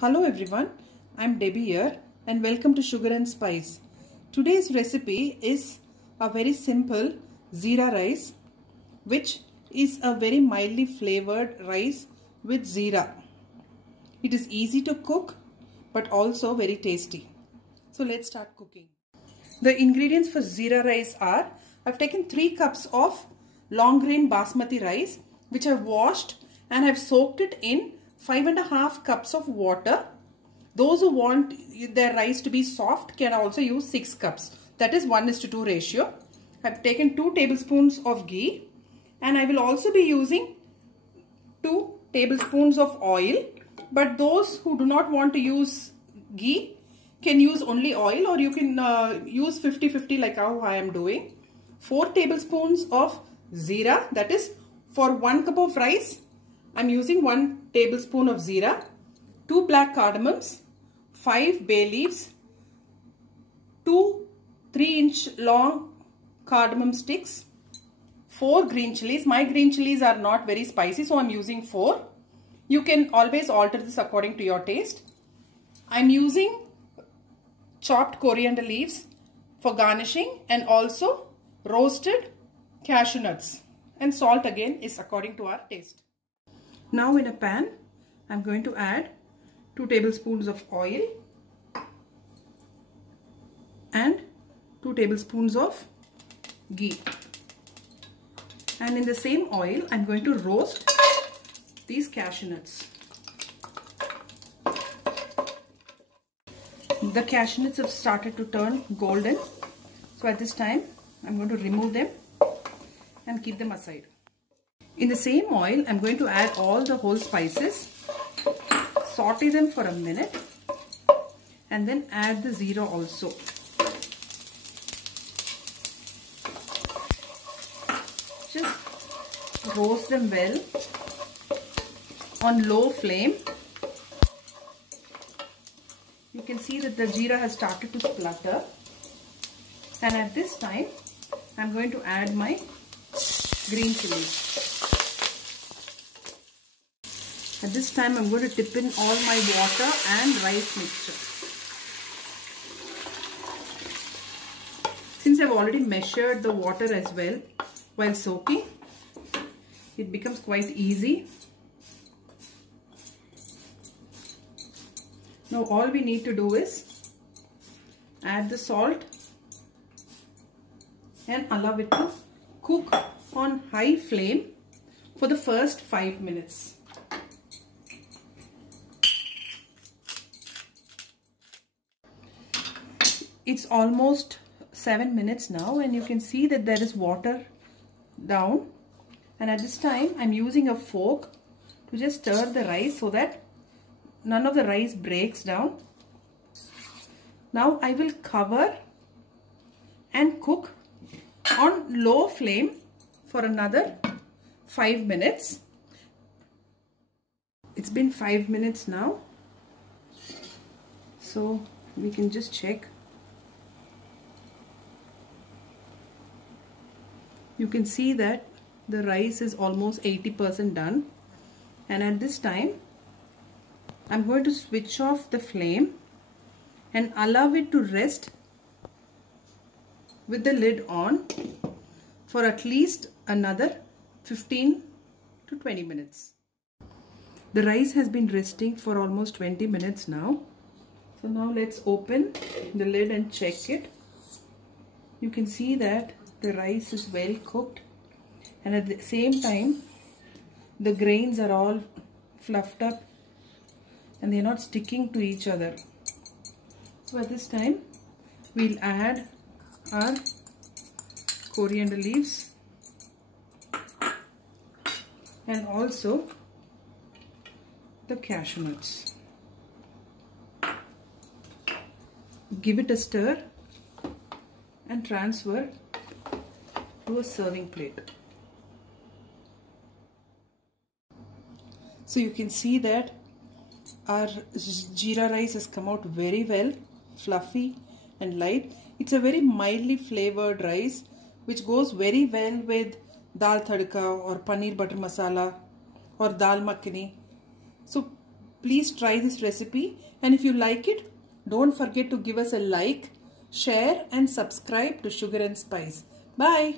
Hello everyone, I'm Debbie here and welcome to Sugar and Spice. Today's recipe is a very simple Zeera rice, which is a very mildly flavored rice with Zeera. It is easy to cook but also very tasty. So let's start cooking. The ingredients for Zeera rice are, I've taken 3 cups of long grain basmati rice which I've washed and I've soaked it in 5.5 cups of water. Those who want their rice to be soft can also use 6 cups. That is 1:2 ratio. I've taken 2 tablespoons of ghee and I will also be using 2 tablespoons of oil. But those who do not want to use ghee can use only oil, or you can use 50-50 like how I am doing. 4 tablespoons of Zeera, that is for 1 cup of rice I'm using 1 tablespoon of Zeera, 2 black cardamoms, 5 bay leaves, 2 3-inch long cardamom sticks, 4 green chilies. My green chilies are not very spicy, so I'm using 4. You can always alter this according to your taste. I'm using chopped coriander leaves for garnishing and also roasted cashew nuts, and salt again is according to our taste. Now in a pan, I'm going to add 2 tablespoons of oil and 2 tablespoons of ghee. And in the same oil, I'm going to roast these cashew nuts. The cashew nuts have started to turn golden. So at this time, I'm going to remove them and keep them aside. In the same oil, I'm going to add all the whole spices, saute them for a minute, and then add the Zeera also. Just roast them well on low flame. You can see that the Zeera has started to splutter, and at this time, I'm going to add my green chilies. At this time, I'm going to dip in all my water and rice mixture. Since I've already measured the water as well while soaking, it becomes quite easy. Now all we need to do is add the salt and allow it to cook on high flame for the first 5 minutes. It's almost 7 minutes now, and you can see that there is water down, and at this time I'm using a fork to just stir the rice so that none of the rice breaks down. Now I will cover and cook on low flame for another 5 minutes. It's been 5 minutes now, so we can just check. You can see that the rice is almost 80% done, and at this time I'm going to switch off the flame and allow it to rest with the lid on for at least another 15 to 20 minutes. The rice has been resting for almost 20 minutes now. So now let's open the lid and check it. You can see that the rice is well cooked, and at the same time the grains are all fluffed up and they're not sticking to each other. So at this time we'll add our coriander leaves and also the cashew nuts. Give it a stir and transfer to a serving plate. So you can see that our Zeera rice has come out very well, fluffy and light. It's a very mildly flavored rice which goes very well with dal tadka or paneer butter masala or dal makhani. So Please try this recipe, and if you like it, don't forget to give us a like, share and subscribe to Sugar and Spice. Bye.